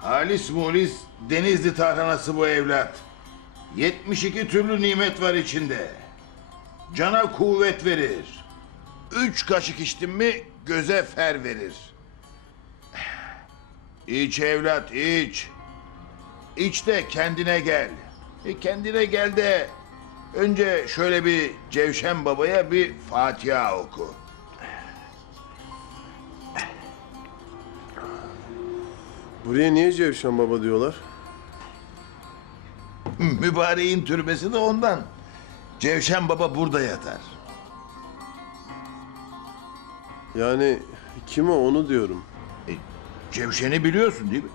Halis mulis denizli tarhanası bu evlat. 72 türlü nimet var içinde. Cana kuvvet verir. Üç kaşık içtin mi göze fer verir. İç evlat iç. İç de kendine gel. E kendine gel de önce şöyle bir Cevşen Baba'ya bir Fatiha oku. Buraya niye Cevşen Baba diyorlar? Mübareğin türbesi de ondan. Cevşen Baba burada yatar. Yani kim o onu diyorum. E, Cevşen'i biliyorsun değil mi?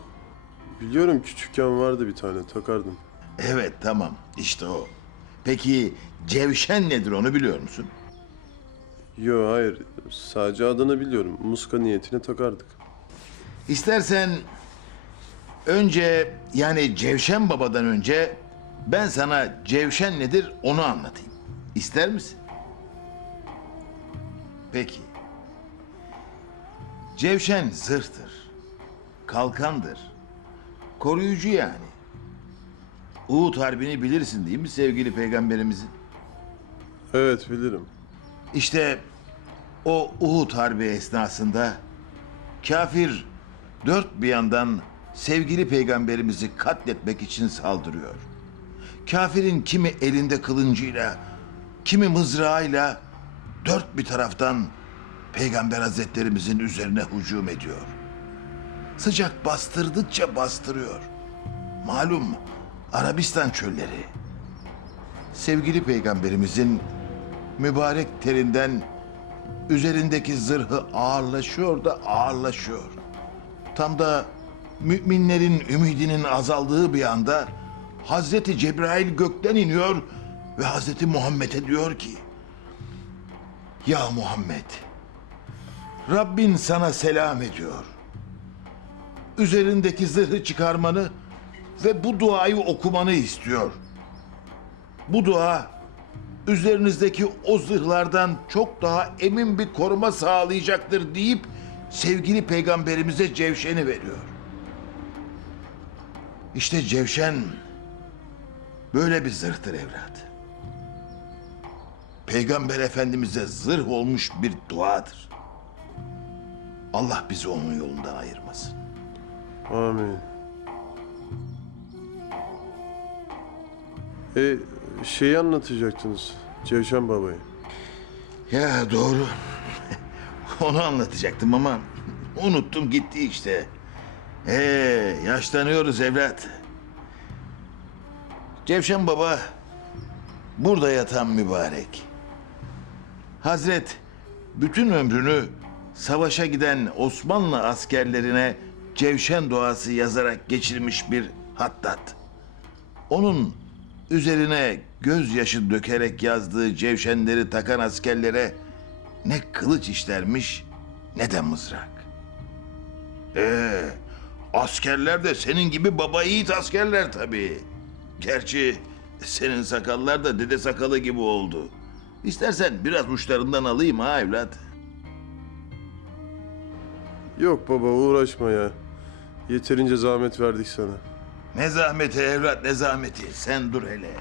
Biliyorum küçükken vardı bir tane takardım. Evet tamam işte o. Peki Cevşen nedir onu biliyor musun? Yo hayır sadece adını biliyorum. Muska niyetine takardık. İstersen önce yani Cevşen Baba'dan önce ben sana Cevşen nedir onu anlatayım. İster misin? Peki. Cevşen zırhtır. Kalkandır. Koruyucu yani. Uhud Harbi'ni bilirsin değil mi sevgili peygamberimizin? Evet bilirim. İşte o Uhud Harbi esnasında kafir dört bir yandan sevgili peygamberimizi katletmek için saldırıyor. Kafirin kimi elinde kılıncıyla, kimi mızrağıyla dört bir taraftan peygamber hazretlerimizin üzerine hücum ediyor. Sıcak bastırdıkça bastırıyor. Malum Arabistan çölleri. Sevgili peygamberimizin mübarek terinden üzerindeki zırhı ağırlaşıyor da ağırlaşıyor. Tam da müminlerin ümidinin azaldığı bir anda Hazreti Cebrail gökten iniyor ve Hazreti Muhammed'e diyor ki Ya Muhammed Rabbin sana selam ediyor. Üzerindeki zırhı çıkarmanı ve bu duayı okumanı istiyor. Bu dua üzerinizdeki o zırhlardan çok daha emin bir koruma sağlayacaktır deyip sevgili peygamberimize Cevşen'i veriyor. İşte Cevşen böyle bir zırhtır evlat. Peygamber Efendimiz'e zırh olmuş bir duadır. Allah bizi onun yolundan ayırmasın. Amin. E şeyi anlatacaktınız. Cevşen Baba'yı. Ya doğru. Onu anlatacaktım ama unuttum gitti işte. Ee, yaşlanıyoruz evlat. Cevşen Baba burada yatan mübarek. Hazret bütün ömrünü savaşa giden Osmanlı askerlerine Cevşen duası yazarak geçirmiş bir hattat. Onun üzerine gözyaşı dökerek yazdığı cevşenleri takan askerlere ne kılıç işlermiş ne de mızrak. Ee, askerler de senin gibi baba yiğit askerler tabii. Gerçi senin sakallar da dede sakalı gibi oldu. İstersen biraz uçlarından alayım ha evlat. Yok baba uğraşma ya. Yeterince zahmet verdik sana. Ne zahmeti evlat ne zahmeti. Sen dur hele.